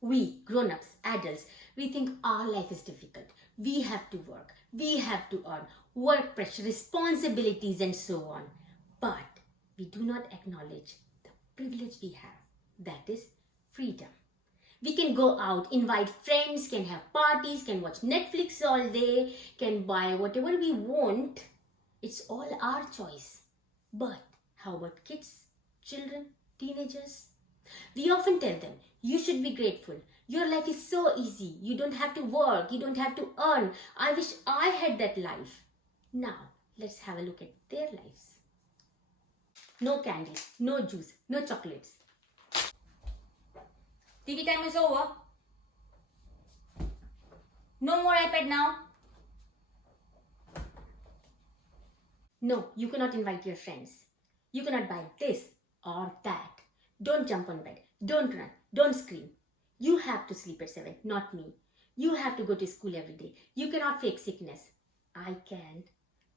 We, grown-ups, adults, we think our life is difficult. We have to work, we have to earn, work pressure, responsibilities, and so on. But we do not acknowledge the privilege we have. That is freedom. We can go out, invite friends, can have parties, can watch Netflix all day, can buy whatever we want. It's all our choice. But how about kids, children, teenagers? We often tell them, you should be grateful. Your life is so easy. You don't have to work. You don't have to earn. I wish I had that life. Now, let's have a look at their lives. No candies, no juice, no chocolates. TV time is over. No more iPad now. No, you cannot invite your friends. You cannot buy this or that. Don't jump on bed. Don't run. Don't scream. You have to sleep at 7, not me. You have to go to school every day. You cannot fake sickness. I can.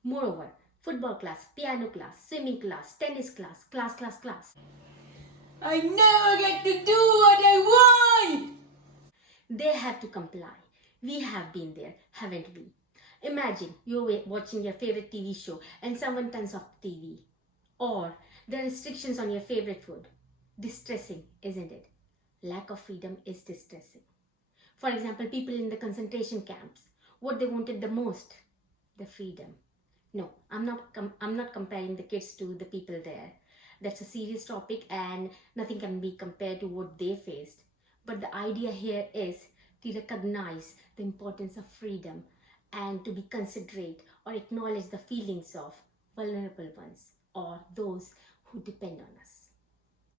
Moreover, football class, piano class, swimming class, tennis class, class. I never get to do what I want! They have to comply. We have been there, haven't we? Imagine you're watching your favorite TV show and someone turns off the TV. Or there are restrictions on your favorite food. Distressing, isn't it? Lack of freedom is distressing. For example, people in the concentration camps, what they wanted the most? The freedom. No, I'm not comparing the kids to the people there. That's a serious topic and nothing can be compared to what they faced. But the idea here is to recognize the importance of freedom and to be considerate or acknowledge the feelings of vulnerable ones or those who depend on us.